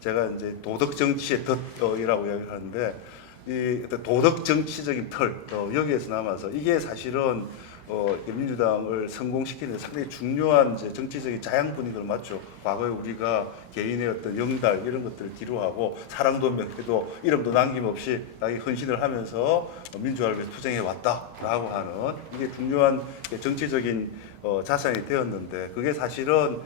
제가 이제 도덕 정치의 덫이라고 이야기하는데 이 도덕 정치적인 틀 여기에서 남아서 이게 사실은 민주당을 성공시키는 데 상당히 중요한 이제 정치적인 자양분이들 맞죠. 과거에 우리가 개인의 어떤 영달 이런 것들을 뒤로하고 사랑도명도 이름도 남김없이 나의 헌신을 하면서 민주화를 위해서 투쟁해 왔다라고 하는 이게 중요한 정치적인 자산이 되었는데 그게 사실은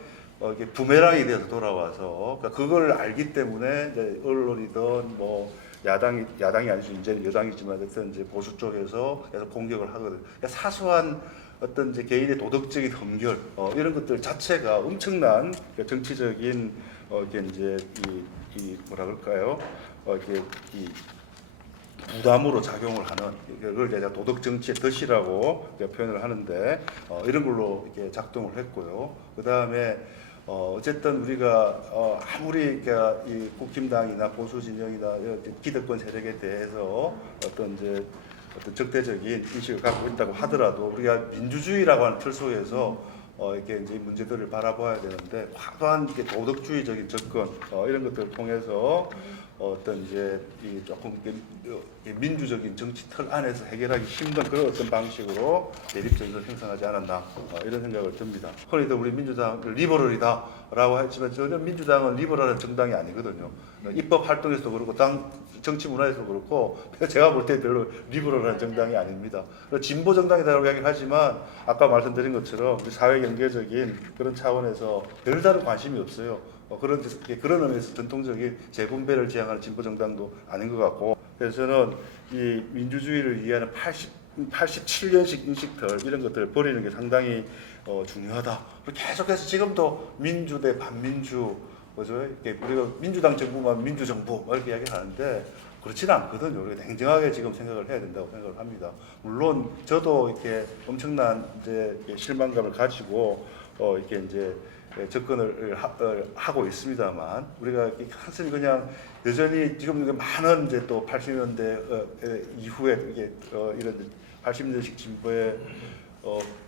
이게 부메랑이 되어서 돌아와서 그러니까 그걸 알기 때문에 이제 언론이든 뭐 야당이 아니죠. 이제 여당이지만 어쨌든 이제 보수 쪽에서 계속 공격을 하거든. 그러니까 사소한 어떤 이제 개인의 도덕적인 흠결 이런 것들 자체가 엄청난 정치적인 이게 이제 이 뭐라 그럴까요? 이게 이 부담으로 작용을 하는 그걸 제가 도덕 정치의 덫이라고 표현을 하는데 이런 걸로 이렇게 작동을 했고요. 그 다음에 어쨌든 우리가 아무리 이 국힘당이나 보수 진영이나 기득권 세력에 대해서 어떤 적대적인 인식을 갖고 있다고 하더라도 우리가 민주주의라고 하는 틀 속에서 이렇게 이제 문제들을 바라봐야 되는데 과도한 도덕주의적인 접근 이런 것들을 통해서 어떤 이제 이 조금 민주적인 정치 틀 안에서 해결하기 힘든 그런 어떤 방식으로 대립적인 형성하지 않았나 이런 생각을 듭니다. 흔히들 우리 민주당을 리버럴이다라고 했지만 전혀 민주당은 리버럴한 정당이 아니거든요. 입법 활동에서도 그렇고 당 정치 문화에서도 그렇고 제가 볼 때 별로 리버럴한 정당이 아닙니다. 진보 정당이라고 이야기를 하지만 아까 말씀드린 것처럼 우리 사회 경제적인 그런 차원에서 별다른 관심이 없어요. 그런 의미에서 전통적인 재분배를 지향하는 진보 정당도 아닌 것 같고 그래서 저는 이 민주주의를 이해하는 87년식 인식들 이런 것들을 버리는 게 상당히 중요하다. 계속해서 지금도 민주 대 반민주 뭐죠? 우리가 민주당 정부만 민주정부 이렇게 이야기하는데 그렇지는 않거든요. 우리가 냉정하게 지금 생각을 해야 된다고 생각을 합니다. 물론 저도 이렇게 엄청난 이제 실망감을 가지고 이렇게 이제 접근을 하고 있습니다만 우리가 항상 그냥 여전히 지금 많은 이제 또 80년대 이후에 이게 이런 80년대식 진보의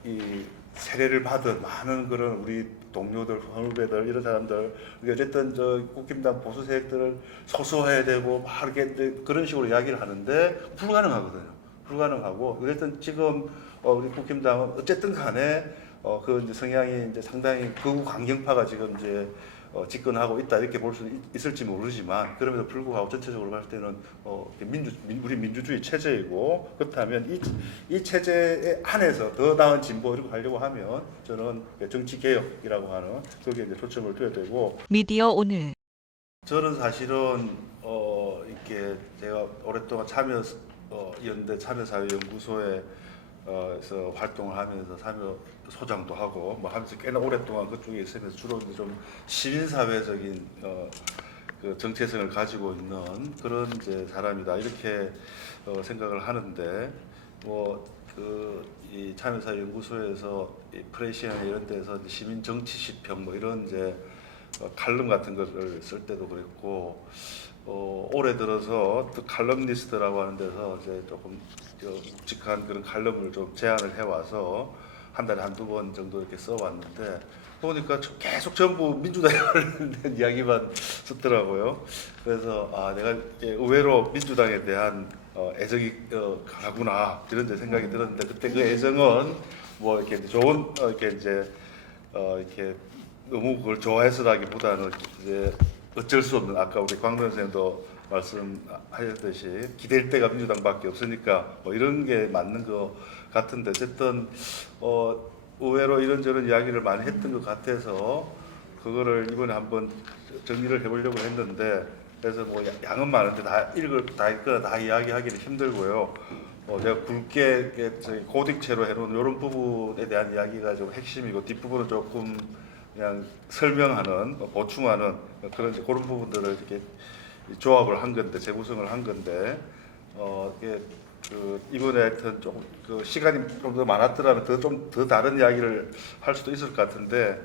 이 세례를 받은 많은 그런 우리 동료들, 후배들 이런 사람들 어쨌든 저 국힘당 보수 세력들을 소수해야 되고 막 이렇게 그런 식으로 이야기를 하는데 불가능하거든요. 불가능하고 어쨌든 지금 우리 국힘당은 어쨌든 간에 그 이제 성향이 이제 상당히 극우 강경파가 지금 이제 집권하고 있다 이렇게 볼 수 있을지 모르지만 그럼에도 불구하고 전체적으로 봤을 때는 우리 민주주의 체제이고 그렇다면 이 체제 안에서 더 나은 진보 이렇게 하려고 하면 저는 정치 개혁이라고 하는 거기에 이제 초점을 둬야 되고 미디어 오늘 저는 사실은 이렇게 제가 오랫동안 연대 참여사회연구소에 에서 활동을 하면서 참여 소장도 하고 뭐 하면서 꽤나 오랫동안 그쪽에 있으면서 주로 좀 시민사회적인 그 정체성을 가지고 있는 그런 이제 사람이다 이렇게 생각을 하는데 뭐 이 참여사회 연구소에서 이 프레시아나 이런 데서 시민 정치 시평 뭐 이런 이제 칼럼 같은 것을 쓸 때도 그랬고 올해 들어서 또 칼럼니스트라고 하는 데서 이제 조금 묵직한 그런 칼럼을 좀 제안을 해와서 한 달에 한두 번 정도 이렇게 써왔는데 보니까 계속 전부 민주당에 관련된 이야기만 썼더라고요. 그래서 내가 의외로 민주당에 대한 애정이 강하구나 이런 데 생각이 들었는데 그때 그 애정은 뭐 이렇게 좋은 이렇게 이제 이렇게 너무 그걸 좋아해서라기보다는 이제 어쩔 수 없는 아까 우리 광돈 선생님도 말씀하셨듯이 기댈 데가 민주당밖에 없으니까 뭐 이런 게 맞는 것 같은데 어쨌든 의외로 이런저런 이야기를 많이 했던 것 같아서 그거를 이번에 한번 정리를 해보려고 했는데 그래서 뭐 양은 많은데 다 읽거나 다 이야기하기는 힘들고요. 제가 굵게 고딕체로 해놓은 이런 부분에 대한 이야기가 좀 핵심이고 뒷부분은 조금 그냥 설명하는 보충하는 그런 부분들을 이렇게 조합을 한 건데 재구성을 한 건데 이게 이번에 하여튼 조금 시간이 좀 더 많았더라면 좀 더 다른 이야기를 할 수도 있을 것 같은데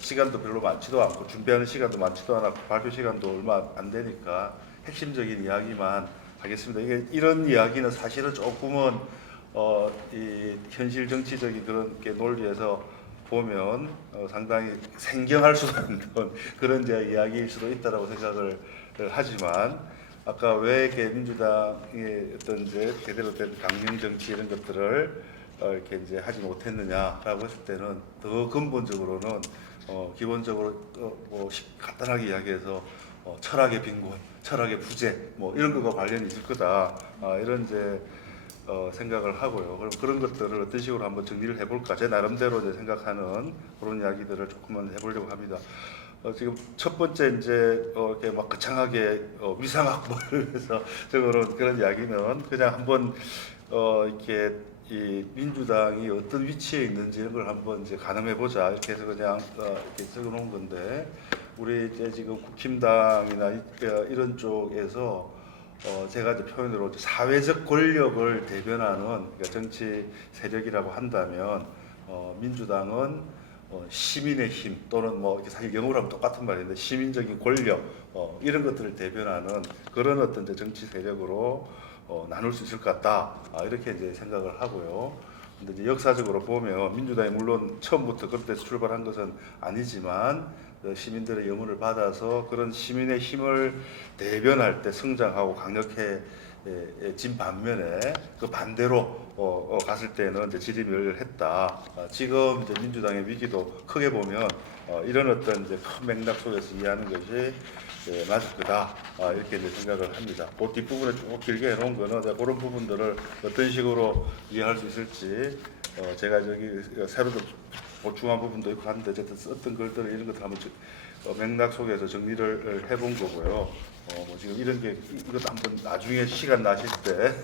시간도 별로 많지도 않고 준비하는 시간도 많지도 않았고 발표 시간도 얼마 안 되니까 핵심적인 이야기만 하겠습니다. 이런 이야기는 사실은 조금은 이 현실 정치적인 그런 게 논리에서 보면 상당히 생경할 수도 있는 그런 이제 이야기일 수도 있다라고 생각을 하지만 아까 왜 이렇게 민주당의 어떤 이제 제대로 된 강령 정치 이런 것들을 이렇게 이제 하지 못했느냐라고 했을 때는 더 근본적으로는 기본적으로 뭐 간단하게 이야기해서 철학의 빈곤, 철학의 부재 뭐 이런 것과 관련이 있을 거다 이런 이제 생각을 하고요. 그럼 그런 것들을 어떤 식으로 한번 정리를 해볼까? 제 나름대로 이제 생각하는 그런 이야기들을 조금만 해보려고 합니다. 지금 첫 번째 이제 이렇게 막 거창하게 위상학 뭐 이러면서 적어놓은 그런 이야기는 그냥 한번 이렇게 이 민주당이 어떤 위치에 있는지 이런 걸 한번 이제 가늠해 보자 이렇게 해서 그냥 이렇게 적어놓은 건데 우리 이제 지금 국힘당이나 이런 쪽에서 제가 이제 표현으로 사회적 권력을 대변하는 그러니까 정치 세력이라고 한다면 민주당은 시민의 힘 또는 뭐 이렇게 사실 영어로 하면 똑같은 말인데 시민적인 권력 이런 것들을 대변하는 그런 어떤 이제 정치 세력으로 나눌 수 있을 것 같다 이렇게 이제 생각을 하고요. 근데 이제 역사적으로 보면 민주당이 물론 처음부터 그런 데서 출발한 것은 아니지만 시민들의 영혼을 받아서 그런 시민의 힘을 대변할 때 성장하고 강력해진 반면에 그 반대로 갔을 때는 이제 지리멸렬했다. 지금 이제 민주당의 위기도 크게 보면 이런 어떤 이제 큰 맥락 속에서 이해하는 것이 맞을 거다 이렇게 이제 생각을 합니다. 그 뒷부분에 쭉 길게 해놓은 거는 그런 부분들을 어떤 식으로 이해할 수 있을지 제가 저기 새로 보충한 부분도 있고 한데 어쨌든 어떤 글들 이런 것들 한번 맥락 속에서 정리를 해본 거고요. 뭐 지금 이런 게 이것도 한번 나중에 시간 나실 때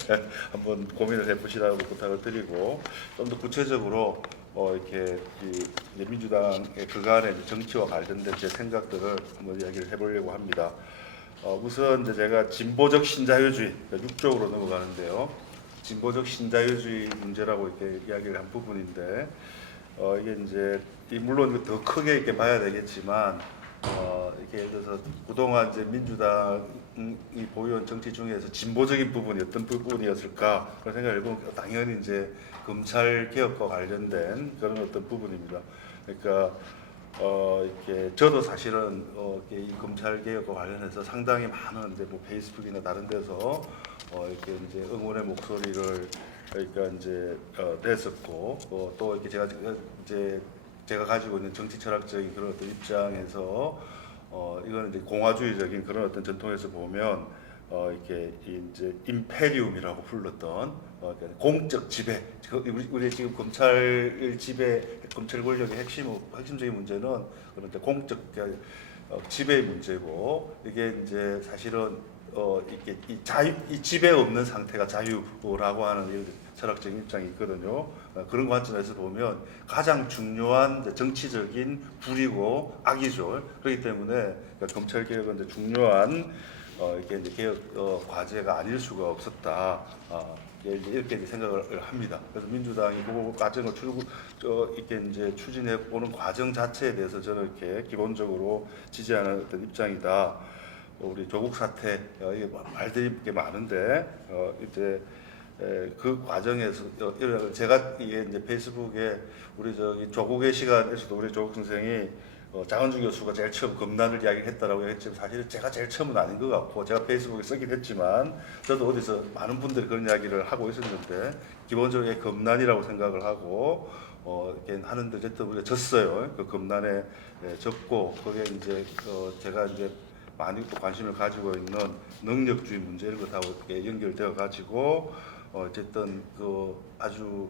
한번 고민을 해보시라고 부탁을 드리고 좀 더 구체적으로 이렇게 이제 민주당의 그간의 정치와 관련된 제 생각들을 한번 이야기를 해보려고 합니다. 우선 이제 제가 진보적 신자유주의 6쪽으로 넘어가는데요. 진보적 신자유주의 문제라고 이렇게 이야기를 한 부분인데 이게 이제 물론 더 크게 이렇게 봐야 되겠지만 이렇게 예를 들어서 그동안 이제 민주당이 보유한 정치 중에서 진보적인 부분이 어떤 부분이었을까 그런 생각을 해보면 당연히 이제 검찰 개혁과 관련된 그런 어떤 부분입니다. 그러니까 이렇게 저도 사실은 이렇게 이 검찰 개혁과 관련해서 상당히 많은 이제 뭐 페이스북이나 다른 데서 이렇게 이제 응원의 목소리를 그러니까 이제 냈었고 또 이렇게 제가 가지고 있는 정치 철학적인 그런 어떤 입장에서 이거는 이제 공화주의적인 그런 어떤 전통에서 보면 이렇게 이제 임페리움이라고 불렀던 그러니까 공적 지배 우리 지금 검찰 지배 검찰 권력의 핵심적인 문제는 그런 이제 공적 지배의 문제고 이게 이제 사실은 이게 이 지배 없는 상태가 자유라고 하는 이런 철학적인 입장이 있거든요. 그런 관점에서 보면 가장 중요한 정치적인 불이고 악이죠. 그렇기 때문에 그러니까 검찰 개혁은 이제 중요한 이게 이제 개혁 과제가 아닐 수가 없었다. 이렇게 이제 생각을 합니다. 그래서 민주당이 그 과정을 이렇게 이제 추진해 보는 과정 자체에 대해서 저는 이렇게 기본적으로 지지하는 어떤 입장이다. 우리 조국 사태 이게 말들이 꽤 많은데 이제 그 과정에서 제가 이게 이제 페이스북에 우리 저기 조국의 시간에서도 우리 조국 선생이 장은주 교수가 제일 처음 검난을 이야기했다라고 했지만 사실 제가 제일 처음은 아닌 것 같고 제가 페이스북에 쓰긴 했지만 저도 어디서 많은 분들이 그런 이야기를 하고 있었는데 기본적으로 검난이라고 생각을 하고 이렇게 하는데 어쨌든 우리가 졌어요. 그 검난에 졌고 그게 이제 제가 이제 많이 또 관심을 가지고 있는 능력주의 문제 이런 것하고 연결되어 가지고 어쨌든 그 아주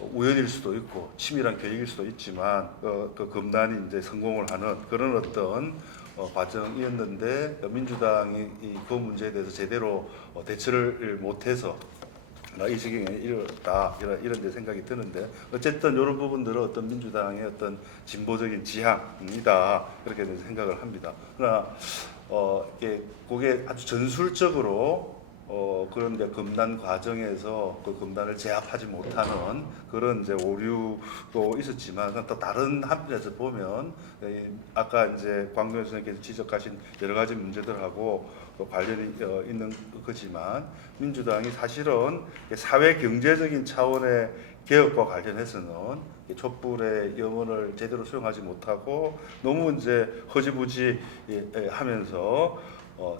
우연일 수도 있고 치밀한 계획일 수도 있지만 그 검단이 이제 성공을 하는 그런 어떤 과정이었는데 민주당이 그 문제에 대해서 제대로 대처를 못해서 이 지경에 이르렀다 이런 데 생각이 드는데 어쨌든 이런 부분들은 어떤 민주당의 어떤 진보적인 지향이다 그렇게 생각을 합니다. 그러나 이게 그게 아주 전술적으로 그런 이제 검단 과정에서 그 검단을 제압하지 못하는 그런 이제 오류도 있었지만 또 다른 한편에서 보면 아까 이제 광동현 선생님께서 지적하신 여러 가지 문제들하고 관련이 있는 거지만 민주당이 사실은 사회 경제적인 차원의 개혁과 관련해서는 촛불의 영혼을 제대로 수용하지 못하고 너무 이제 허지부지 하면서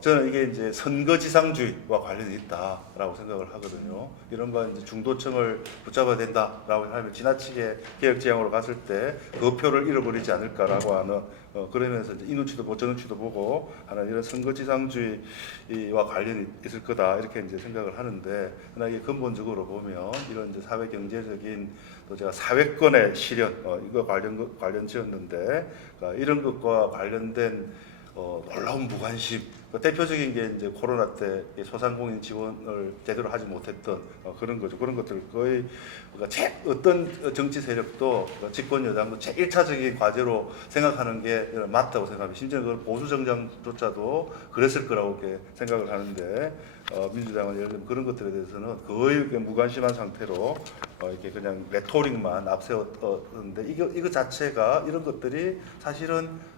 저는 이게 이제 선거지상주의와 관련이 있다라고 생각을 하거든요. 이런 거 이제 중도층을 붙잡아야 된다라고 하면 지나치게 개혁지향으로 갔을 때 그 표를 잃어버리지 않을까라고 하는 그러면서 이제 이 눈치도 보고 저 눈치도 보고 하는 이런 선거지상주의와 관련이 있을 거다 이렇게 이제 생각을 하는데, 그러나 이게 근본적으로 보면 이런 이제 사회 경제적인 또 제가 사회권의 실현 이거 관련 지었는데 이런 것과 관련된 놀라운 무관심. 대표적인 게 이제 코로나 때 소상공인 지원을 제대로 하지 못했던 그런 거죠. 그런 것들 거의 어떤 정치 세력도 집권 여당도 제1차적인 과제로 생각하는 게 맞다고 생각합니다. 심지어 그 보수 정당조차도 그랬을 거라고 이렇게 생각을 하는데 민주당은 예를 들면 그런 것들에 대해서는 거의 무관심한 상태로 이렇게 그냥 레토릭만 앞세웠는데 이거 자체가 이런 것들이 사실은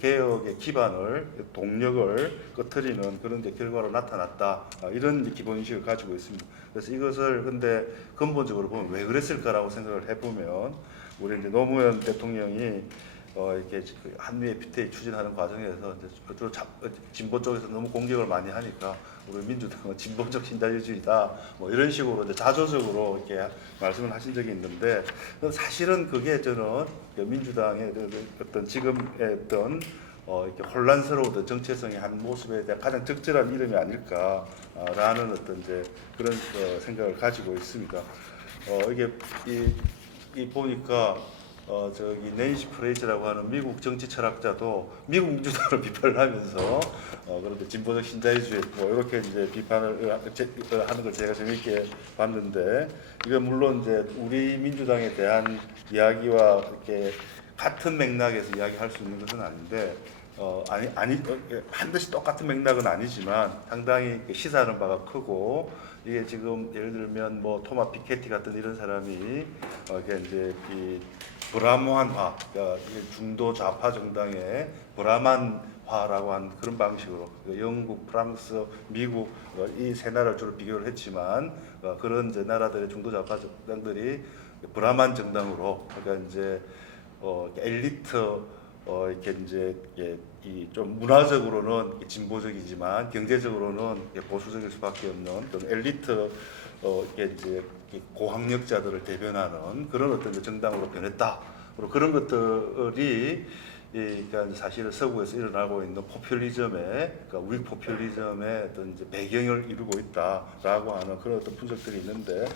개혁의 기반을 동력을 꺼트리는 그런 결과로 나타났다 이런 기본인식을 가지고 있습니다. 그래서 이것을 근데 근본적으로 보면 왜 그랬을까라고 생각을 해보면 우리 이제 노무현 대통령이 이렇게 한미 FTA 추진하는 과정에서 이제 진보 쪽에서 너무 공격을 많이 하니까 우리 민주당은 진보적 신자유주의다 뭐 이런 식으로 이제 자조적으로 이렇게 말씀을 하신 적이 있는데, 사실은 그게 저는 민주당의 어떤 지금의 어떤 이렇게 혼란스러운 정체성의 한 모습에 대한 가장 적절한 이름이 아닐까라는 어떤 이제 그런 생각을 가지고 있습니다. 이게 이 보니까 저기 낸시 프레이즈라고 하는 미국 정치 철학자도 미국 민주당을 비판을 하면서 그런데 진보적 신자유주의 뭐 이렇게 이제 비판을 하는 걸 제가 재밌게 봤는데, 이건 물론 이제 우리 민주당에 대한 이야기와 이렇게 같은 맥락에서 이야기할 수 있는 것은 아닌데 반드시 똑같은 맥락은 아니지만 상당히 시사하는 바가 크고, 이게 지금 예를 들면 뭐 토마 피케티 같은 이런 사람이 이게 이제 이 브라만화, 그러니까 중도 좌파 정당의 브라만화라고 하는 그런 방식으로 영국, 프랑스, 미국 이 세 나라를 주로 비교를 했지만 그런 이제 나라들의 중도 좌파 정당들이 브라만 정당으로, 그러니까 이제 엘리트 이렇게 이제 이 좀 문화적으로는 진보적이지만 경제적으로는 보수적일 수밖에 없는 좀 엘리트 이게 이제 고학력자들을 대변하는 그런 어떤 정당으로 변했다. 그리고 그런 것들이 그러니까 사실은 서구에서 일어나고 있는 포퓰리즘의, 그러니까 우익 포퓰리즘의 어떤 이제 배경을 이루고 있다라고 하는 그런 어떤 분석들이 있는데,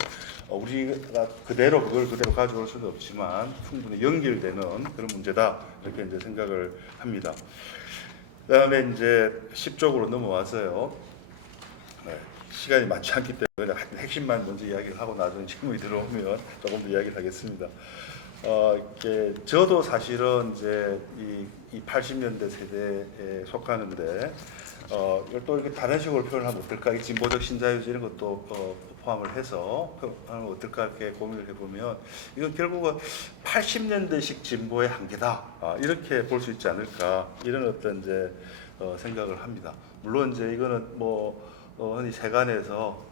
우리가 그걸 그대로 가져올 수는 없지만 충분히 연결되는 그런 문제다 이렇게 이제 생각을 합니다. 그다음에 이제 10쪽으로 넘어와서요. 네, 시간이 많지 않기 때문에 핵심만 먼저 이야기를 하고 나중에 질문이 들어오면 조금 더 이야기를 하겠습니다. 이렇게 저도 사실은 이제 이 80년대 세대에 속하는데 이걸 또 이렇게 다른 식으로 표현하면 어떨까? 이 진보적 신자유주의 이런 것도 포함을 해서 하면 어떨까 이렇게 고민을 해보면 이건 결국은 80년대식 진보의 한계다 이렇게 볼 수 있지 않을까 이런 어떤 이제 생각을 합니다. 물론 이제 이거는 뭐 흔히 세간에서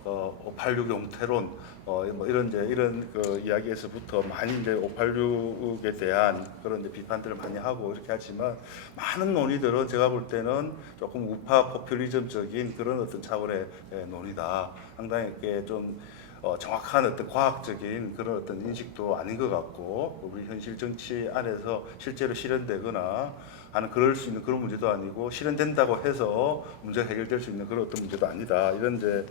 586 용태론 뭐 이런 그 이야기에서부터 많이 이제 586에 대한 그런 이제 비판들을 많이 하고 이렇게 하지만, 많은 논의들은 제가 볼 때는 조금 우파 포퓰리즘적인 그런 어떤 차원의 논의다. 상당히 이렇게 좀 정확한 어떤 과학적인 그런 어떤 인식도 아닌 것 같고, 우리 현실 정치 안에서 실제로 실현되거나 하는 그럴 수 있는 그런 문제도 아니고, 실현된다고 해서 문제가 해결될 수 있는 그런 어떤 문제도 아니다 이런 이제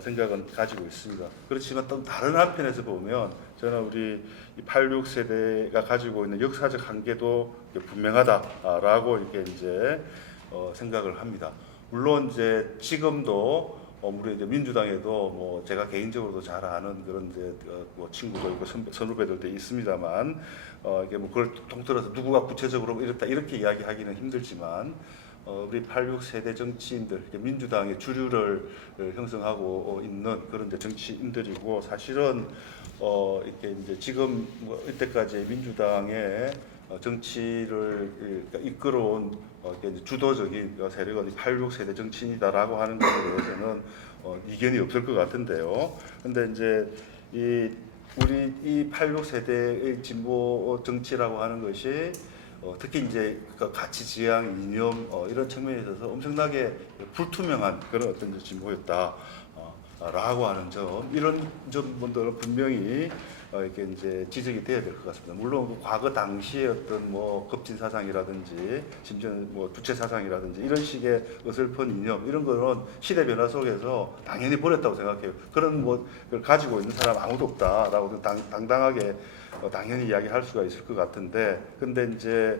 생각은 가지고 있습니다. 그렇지만 또 다른 한편에서 보면 저는 우리 86 세대가 가지고 있는 역사적 한계도 분명하다라고 이렇게 이제 생각을 합니다. 물론 이제 지금도 우리 이제 민주당에도 뭐 제가 개인적으로도 잘 아는 그런 이제 뭐 친구도 있고 선후배들도 있습니다만 이게 뭐 그걸 통틀어서 누구가 구체적으로 이렇다 이렇게 이야기하기는 힘들지만 우리 86 세대 정치인들, 민주당의 주류를 형성하고 있는 그런 이제 정치인들이고, 사실은 이렇게 이제 지금 뭐 이때까지 민주당의 정치를 이끌어온 이제 주도적인 세력은 86 세대 정치인이다라고 하는 것에 대해서는 이견이 없을 것 같은데요. 근데 이제 이 우리 이 86 세대의 진보 정치라고 하는 것이 특히 이제 그 가치 지향 이념 이런 측면에 있어서 엄청나게 불투명한 그런 어떤 진보였다. 라고 하는 점, 이런 점들은 분명히 이렇게 이제 지적이 돼야 될 것 같습니다. 물론 그 과거 당시의 어떤 뭐 급진 사상이라든지 심지어 뭐 주체 사상이라든지 이런 식의 어설픈 이념 이런 거는 시대 변화 속에서 당연히 버렸다고 생각해요. 그런 뭐 걸 가지고 있는 사람 아무도 없다라고 당당하게 당연히 이야기할 수가 있을 것 같은데, 근데 이제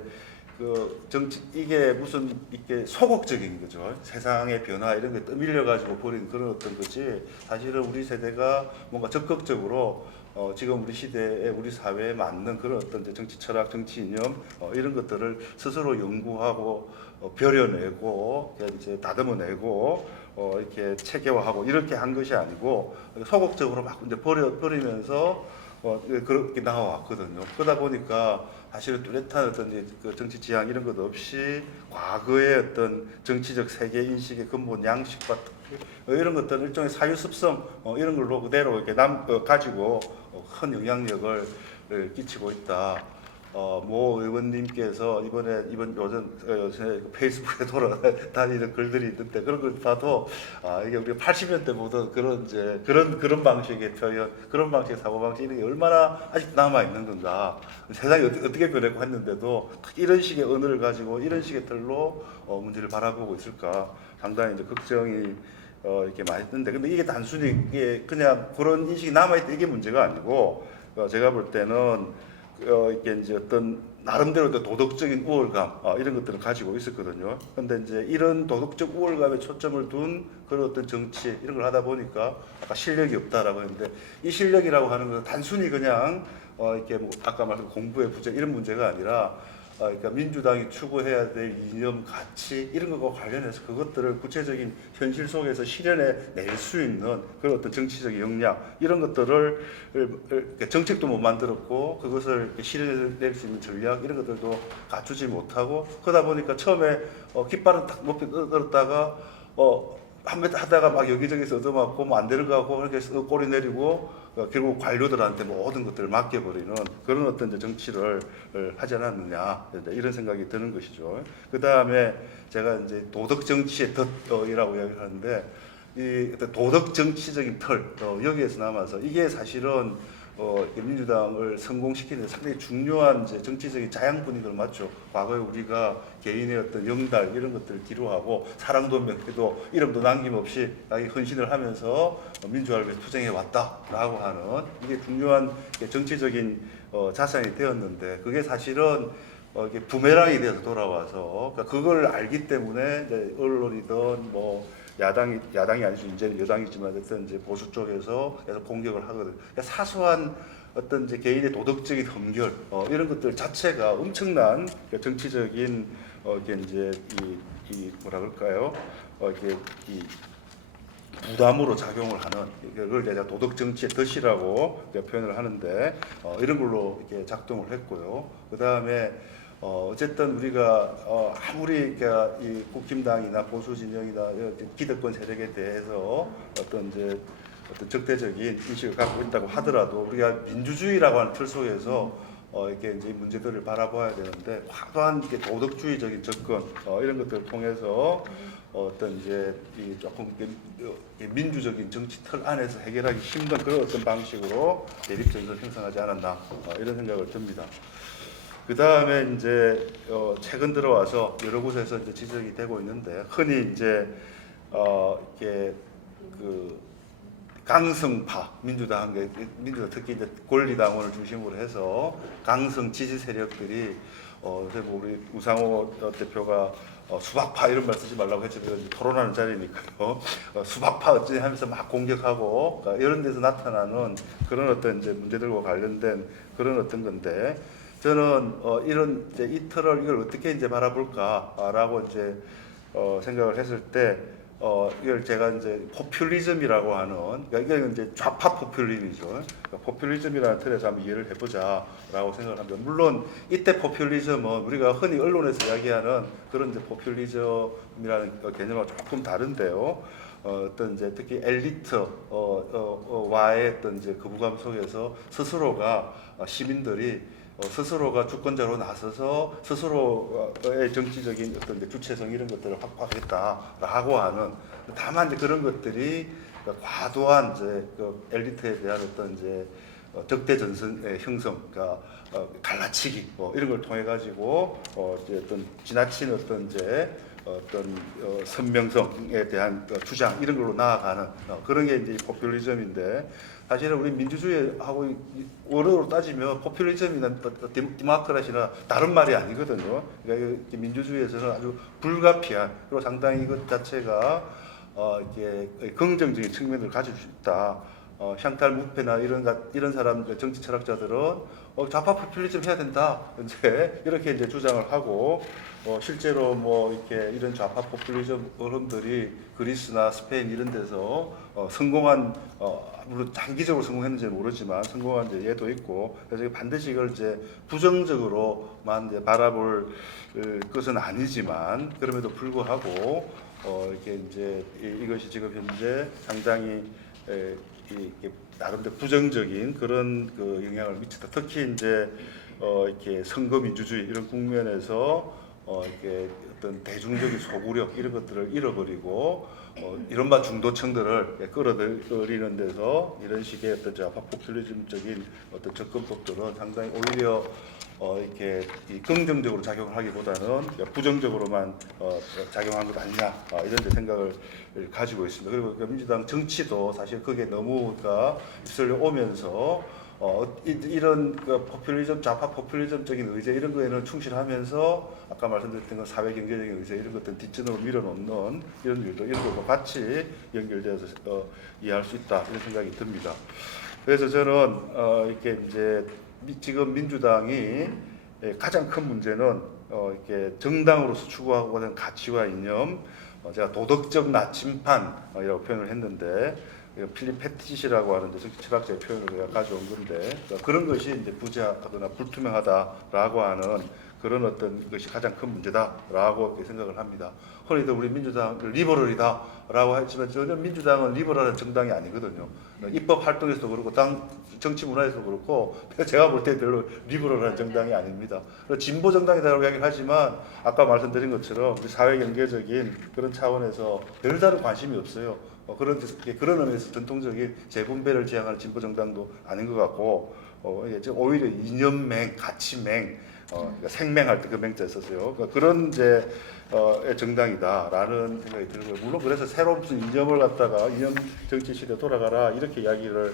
그 정치 이게 무슨 이게 소극적인 거죠. 세상의 변화 이런 게 떠밀려 가지고 버린 그런 어떤 거지. 사실은 우리 세대가 뭔가 적극적으로 지금 우리 시대에 우리 사회에 맞는 그런 어떤 이제 정치 철학, 정치 이념 이런 것들을 스스로 연구하고 벼려내고 이제 다듬어내고 이렇게 체계화하고 이렇게 한 것이 아니고 소극적으로 막 이제 버리면서 그렇게 나와왔거든요. 그러다 보니까 사실은 뚜렷한 어떤 이제 그 정치 지향 이런 것 없이 과거의 어떤 정치적 세계 인식의 근본 양식과 이런 것들 일종의 사유 습성 이런 걸로 그대로 이렇게 가지고 큰 영향력을 끼치고 있다. 모 의원님께서 이번 요새 페이스북에 돌아다니는 글들이 있는데 그런 걸 봐도 이게 우리 80년대 보던 그런 이제 그런 방식의 표현, 그런 방식의 사고 방식 이런 게 얼마나 아직 남아 있는 건가. 세상이 어떻게 변했고 했는데도 이런 식의 언어를 가지고 이런 식의 틀로 문제를 바라보고 있을까 상당히 이제 걱정이 이렇게 많이 드는데, 근데 이게 단순히 이게 그냥 그런 인식이 남아있다 이게 문제가 아니고 제가 볼 때는 이게 이제 어떤 나름대로 도덕적인 우월감 이런 것들을 가지고 있었거든요. 근데 이제 이런 도덕적 우월감에 초점을 둔 그런 어떤 정치 이런 걸 하다 보니까 아까 실력이 없다라고 했는데, 이 실력이라고 하는 것은 단순히 그냥 이렇게 뭐 아까 말한 공부의 부재 이런 문제가 아니라 그러니까 민주당이 추구해야 될 이념, 가치 이런 것과 관련해서 그것들을 구체적인 현실 속에서 실현해 낼 수 있는 그런 어떤 정치적 역량 이런 것들을 정책도 못 만들었고 그것을 실현해낼 수 있는 전략 이런 것들도 갖추지 못하고, 그러다 보니까 처음에 깃발은 딱 높이 떨었다가 한 번 하다가 막 여기저기서 얻어맞고 뭐 안 되는 거 하고 이렇게 꼬리 내리고 결국 관료들한테 모든 것들을 맡겨버리는 그런 어떤 이제 정치를 하지 않았느냐 이런 생각이 드는 것이죠. 그 다음에 제가 이제 도덕 정치의 덫이라고 이야기하는데, 이 도덕 정치적인 틀 여기에서 남아서 이게 사실은 민주당을 성공시키는 데 상당히 중요한 이제 정치적인 자양분이들 맞죠. 과거에 우리가 개인의 어떤 영달 이런 것들을 뒤로하고 사랑도 명예도 이름도 남김없이 자기 헌신을 하면서 민주화를 위해서 투쟁해 왔다라고 하는 이게 중요한 정치적인 자산이 되었는데, 그게 사실은 이게 부메랑이 되어서 돌아와서 그러니까 그걸 알기 때문에 이제 언론이든 뭐 야당이 아니죠. 이제 여당이지만 어떤 이제 보수 쪽에서 계속 공격을 하거든. 그러니까 사소한 어떤 이제 개인의 도덕적인 흠결 이런 것들 자체가 엄청난 정치적인 이게 이제 이 뭐라 그럴까요? 이게 이 부담으로 작용을 하는 이걸 제가 도덕 정치의 덫이라고 표현을 하는데 이런 걸로 이렇게 작동을 했고요. 그 다음에 어쨌든 우리가 아무리 이 국힘당이나 보수 진영이나 기득권 세력에 대해서 어떤 이제 어떤 적대적인 인식을 갖고 있다고 하더라도 우리가 민주주의라고 하는 틀 속에서 이렇게 이제 문제들을 바라봐야 되는데, 과도한 이렇게 도덕주의적인 접근 이런 것들을 통해서 어떤 이제 이 조금 민주적인 정치 틀 안에서 해결하기 힘든 그런 어떤 방식으로 대립전선을 형성하지 않았나 이런 생각을 듭니다. 그 다음에 이제 최근 들어와서 여러 곳에서 이제 지적이 되고 있는데, 흔히 이제 이렇게 그 강성파 민주당 특히 이제 권리당원을 중심으로 해서 강성 지지 세력들이 뭐 우리 우상호 대표가 수박파 이런 말 쓰지 말라고 했지만 토론하는 자리니까요. 수박파 어찌 하면서 막 공격하고 그러니까 이런 데서 나타나는 그런 어떤 이제 문제들과 관련된 그런 어떤 건데, 저는 이런 이제 이 틀을 이걸 어떻게 이제 바라볼까라고 이제 생각을 했을 때 이걸 제가 이제 포퓰리즘이라고 하는, 그러니까 이게 이제 좌파 포퓰리즘이죠. 그러니까 포퓰리즘이라는 틀에서 한번 이해를 해보자라고 생각을 합니다. 물론 이때 포퓰리즘은 우리가 흔히 언론에서 이야기하는 그런 이제 포퓰리즘이라는 개념과 조금 다른데요. 어떤 이제 특히 엘리트 와의 어떤 이제 거부감 속에서 스스로가 시민들이 스스로가 주권자로 나서서 스스로의 정치적인 어떤 이제 주체성 이런 것들을 확보하겠다라고 하는, 다만 이제 그런 것들이 과도한 이제 그 엘리트에 대한 어떤 이제 적대 전선의 형성, 그러니까 갈라치기 이런 걸 통해 가지고 이제 어떤 지나친 어떤 이제 어떤 선명성에 대한 주장 이런 걸로 나아가는 그런 게 이제 포퓰리즘인데, 사실은 우리 민주주의하고 원어로 따지면 포퓰리즘이나 디모크라시나 다른 말이 아니거든요. 그러니까 민주주의에서는 아주 불가피한, 그리고 상당히 이것 자체가 이렇게 긍정적인 측면을 가질 수 있다. 샹탈 무페나 이런 사람 정치 철학자들은 좌파 포퓰리즘 해야 된다. 이제 이렇게 이제 주장을 하고, 실제로 뭐 이렇게 이런 좌파 포퓰리즘 어른들이 그리스나 스페인 이런 데서 성공한, 물론 장기적으로 성공했는지는 모르지만 성공한 이제 예도 있고, 그래서 반드시 이걸 이제 부정적으로만 이제 바라볼 것은 아니지만, 그럼에도 불구하고 이렇게 이제 이것이 지금 현재 상당히 이게 나름대로 부정적인 그런 그 영향을 미치다. 특히 이제 이렇게 선거 민주주의 이런 국면에서 이렇게 어떤 대중적인 소구력 이런 것들을 잃어버리고 이른바 중도층들을 끌어들이는 데서 이런 식의 어떤 좌파 포퓰리즘적인 어떤 접근법들은 상당히 오히려 이렇게 긍정적으로 작용을 하기보다는 부정적으로만 작용한 것 아니냐, 이런 데 생각을 가지고 있습니다. 그리고 민주당 정치도 사실 그게 너무 휩쓸려 오면서 이런 그 포퓰리즘, 좌파 포퓰리즘적인 의제 이런 거에는 충실하면서 아까 말씀드렸던 그 사회 경제적인 의제 이런 것들 뒷전으로 밀어놓는 이런 일도 이런 것과 같이 연결되어서 이해할 수 있다, 이런 생각이 듭니다. 그래서 저는 이렇게 이제 지금 민주당이 가장 큰 문제는 이렇게 정당으로서 추구하고 있는 가치와 이념, 제가 도덕적 나침판이라고 표현을 했는데, 필립 패티시라고 하는 정치 철학자의 표현을 제가 가져온 건데, 그런 것이 이제 부재하거나 불투명하다라고 하는 그런 어떤 것이 가장 큰 문제다라고 생각을 합니다. 흔히들 우리 민주당을 리버럴이다라고 하지만 전혀 민주당은 리버럴한 정당이 아니거든요. 입법 활동에서도 그렇고 당 정치 문화에서도 그렇고 제가 볼 때 별로 리버럴한 정당이 아닙니다. 진보 정당이라고 이야기를 하지만 아까 말씀드린 것처럼 우리 사회 경제적인 그런 차원에서 별다른 관심이 없어요. 그런 의미에서 전통적인 재분배를 지향하는 진보 정당도 아닌 것 같고, 오히려 이념맹, 가치맹, 그러니까 생맹할 때 그 맹자 썼어요. 그러니까 그런 이제 정당이다라는 생각이 들고요. 물론 그래서 새로운 무슨 이념을 갖다가 이념 정치 시대 돌아가라 이렇게 이야기를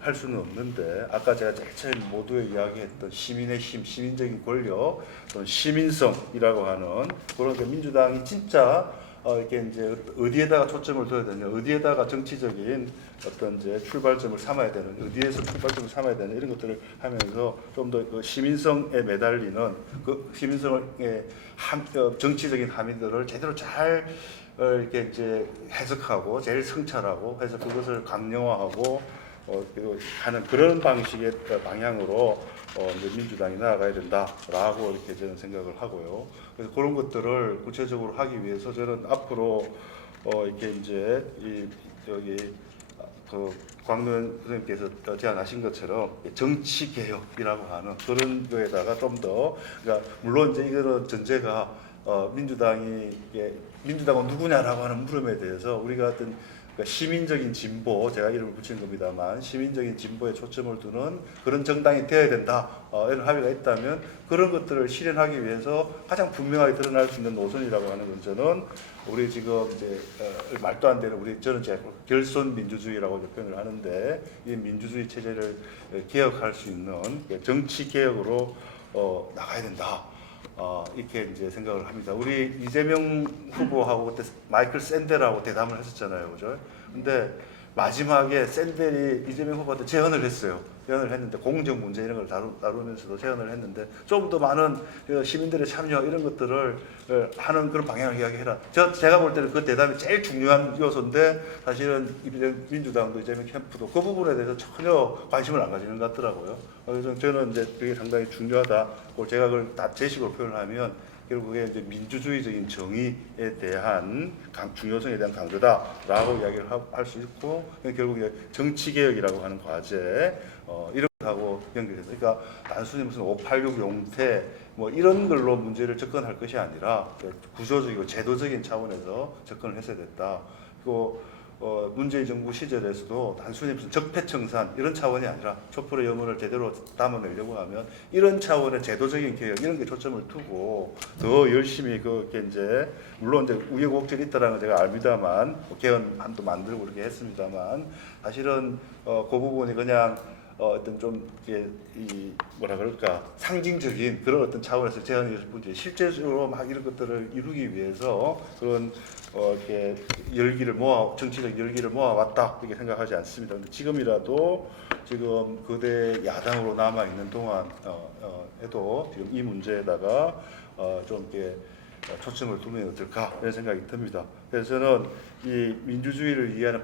할 수는 없는데, 아까 제가 제일 처음 모두에 이야기했던 시민의 힘, 시민적인 권력, 또는 시민성이라고 하는 그런 민주당이 진짜 이렇게 이제 어디에다가 초점을 둬야 되냐, 어디에다가 정치적인 어떤 이제 출발점을 삼아야 되는, 어디에서 출발점을 삼아야 되는 이런 것들을 하면서 좀 더 그 시민성에 매달리는 그 시민성의 정치적인 함의들을 제대로 잘 이렇게 이제 해석하고 제일 성찰하고 해서 그것을 강령화하고 하는 그런 방식의 방향으로 이제 민주당이 나아가야 된다라고 이렇게 저는 생각을 하고요. 그래서 그런 것들을 구체적으로 하기 위해서 저는 앞으로 이렇게 이제 여기 그 광론 선생님께서 제안하신 것처럼 정치 개혁이라고 하는 그런 거에다가 좀 더, 그러니까 물론 이제 이거는 전제가 민주당은 누구냐라고 하는 물음에 대해서 우리가 어떤 시민적인 진보, 제가 이름을 붙인 겁니다만 시민적인 진보에 초점을 두는 그런 정당이 되어야 된다, 이런 합의가 있다면 그런 것들을 실현하기 위해서 가장 분명하게 드러날 수 있는 노선이라고 하는 건 저는 우리 지금 이제 말도 안 되는 저는 제 결손 민주주의라고 표현을 하는데, 이 민주주의 체제를 개혁할 수 있는 정치 개혁으로 나가야 된다. 이렇게 이제 생각을 합니다. 우리 이재명 후보하고 그때 마이클 샌델하고 대담을 했었잖아요, 그죠? 근데 마지막에 샌델이 이재명 후보한테 제언을 했어요. 제언을 했는데 공정 문제 이런 걸 다루면서도 제언을 했는데 좀 더 많은 시민들의 참여 이런 것들을 하는 그런 방향을 이야기해라. 제가 볼 때는 그 대답이 제일 중요한 요소인데 사실은 민주당도 이재명 캠프도 그 부분에 대해서 전혀 관심을 안 가지는 것 같더라고요. 그래서 저는 이제 그게 상당히 중요하다. 제가 그걸 다 제식으로 표현하면 결국에 이제 민주주의적인 정의에 대한 중요성에 대한 강조다라고 이야기를 할 수 있고 결국에 정치 개혁이라고 하는 과제 이런 거하고 연결해서 그러니까 단순히 무슨 586 용태 뭐 이런 걸로 문제를 접근할 것이 아니라 구조적이고 제도적인 차원에서 접근을 했어야 됐다. 그리고 문재인 정부 시절에서도 단순히 무슨 적폐청산 이런 차원이 아니라 촛불의 염원을 제대로 담아내려고 하면 이런 차원의 제도적인 개혁 이런 게 초점을 두고 더 열심히 그게 이제 물론 이제 우여곡절이 있다라는 걸 제가 압니다만 개헌안도 만들고 그렇게 했습니다만 사실은 그 부분이 그냥 어떤 좀 이게 이 뭐라 그럴까 상징적인 그런 어떤 차원에서 제안이 문제 실제적으로 막 이런 것들을 이루기 위해서 그런 이렇게 열기를 정치적 열기를 모아왔다 이렇게 생각하지 않습니다. 근데 지금이라도 지금 거대 야당으로 남아 있는 동안 해도 지금 이 문제에다가 좀 이렇게 초점을 두면 어떨까 이런 생각이 듭니다. 그래서 저는 이 민주주의를 이해하는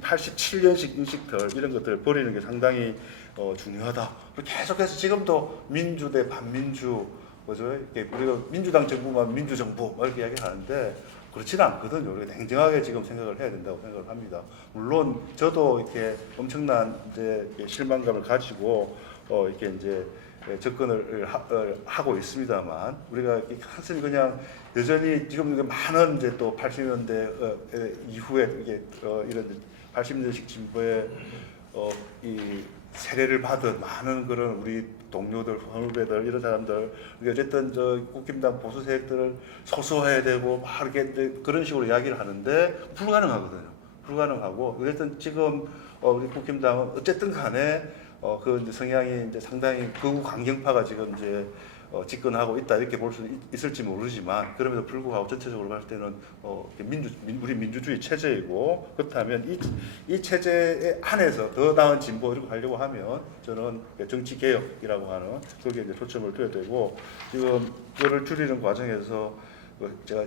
87년식 인식들 이런 것들을 버리는 게 상당히 중요하다. 계속해서 지금도 민주 대 반민주 뭐죠? 이렇게 우리가 민주당 정부만 민주정부 이렇게 이야기하는데 그렇지는 않거든요. 우리가 냉정하게 지금 생각을 해야 된다고 생각을 합니다. 물론 저도 이렇게 엄청난 이제 실망감을 가지고 이렇게 이제 접근을 하고 있습니다만 우리가 한참 그냥 여전히 지금 많은 이제 또 80년대 이후에 이게 이런 80년대식 진보의 이 세례를 받은 많은 그런 우리 동료들, 후배들 이런 사람들 어쨌든 저 국힘당 보수 세력들을 소수해야 되고 막 이렇게 그런 식으로 이야기를 하는데 불가능하거든요. 불가능하고 어쨌든 지금 우리 국힘당은 어쨌든 간에 그 이제 성향이 이제 상당히 극우 강경파가 지금 이제 집권하고 있다 이렇게 볼 수 있을지 모르지만 그럼에도 불구하고 전체적으로 봤을 때는 우리 민주주의 체제이고 그렇다면 이 체제 안에서 더 나은 진보 이렇게 하려고 하면 저는 정치 개혁이라고 하는 거기에 이제 초점을 둬야 되고 지금 그거를 줄이는 과정에서 제가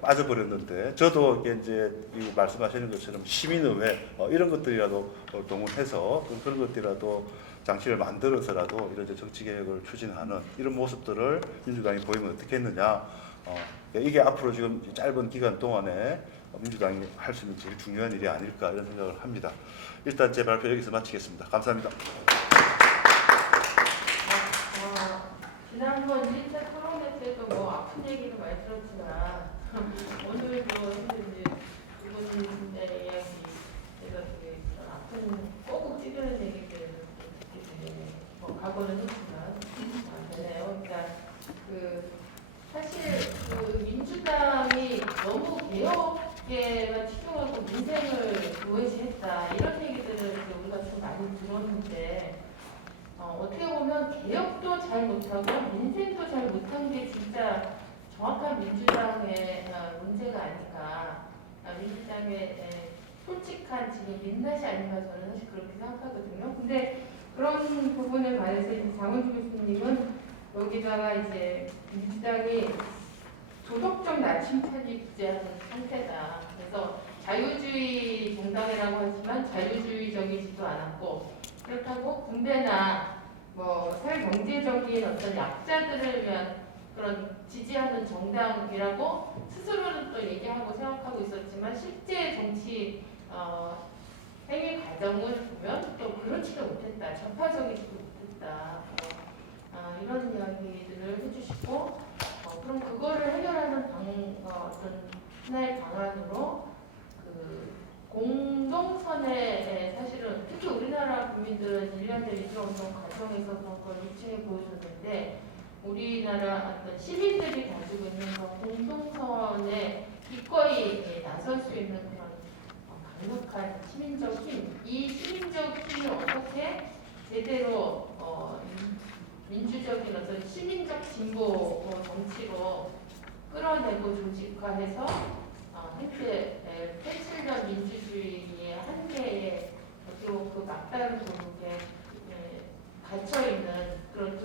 빠져버렸는데 저도 이제 말씀하시는 것처럼 시민의회 이런 것들이라도 동원해서 그런 것들이라도 장치를 만들어서라도 이런 정치 개혁을 추진하는 이런 모습들을 민주당이 보이면 어떻게 했느냐. 이게 앞으로 지금 짧은 기간 동안에 민주당이 할 수 있는 제일 중요한 일이 아닐까 이런 생각을 합니다. 일단 제 발표 여기서 마치겠습니다. 감사합니다. 지난번 1차 토론회 때도 뭐 아픈 얘기를 많이 들었지만 오늘도 이제 이번 진짜 이야기 제가 되게 아픈 꼭꼭 찌르는 얘기들을 각오는 했지만 되네요. 그러니까 사실 민주당이 너무 개혁에만 치중하고 민생을 도외시했다 이런 얘기들을 우리가 좀 많이 들었는데 어떻게 보면 개혁도 잘 못하고 민생도 잘 못한 게 진짜 정확한 민주당의 문제가 아닐까. 민주당의 솔직한 지금 민낯이 아닌가 저는 사실 그렇게 생각하거든요. 근데 그런 부분에 관해서 이제 장훈주 교수님은 여기다가 이제 민주당이 도덕적 낮춤판이 부재하는 상태다. 그래서 자유주의 정당이라고 하지만 자유주의적이지도 않았고 그렇다고 군대나 뭐 사회경제적인 어떤 약자들을 위한 그런 지지하는 정당이라고 스스로는 또 얘기하고 생각하고 있었지만 실제 정치 행위 과정을 보면 또 그렇지도 못했다, 전파적이지도 못했다 이런 이야기들을 해주시고 그럼 그거를 해결하는 어떤 하나의 방안으로 공동선에 사실은 특히 우리나라 국민들은 1년대 민주운동 과정에서 그런 걸 입증해 보여줬는데 우리나라 어떤 시민들이 가지고 있는 공동선에 기꺼이 나설 수 있는 그런 강력한 시민적 힘, 이 시민적 힘을 어떻게 제대로 민주적인 어떤 시민적 진보 정치로 끌어내고 조직화해서 현재 87년 민주주의의 한 또 그 막다른 도둑에 갇혀 있는 그런